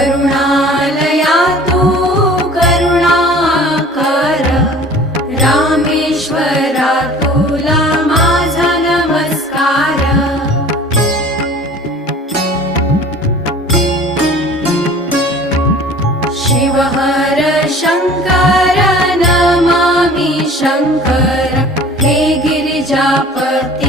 करुणालया तू करुणाकर, रामेश्वरा तुला माझा नमस्कार। शिवहर शंकर नमामि शंकर, हे गिरिजापते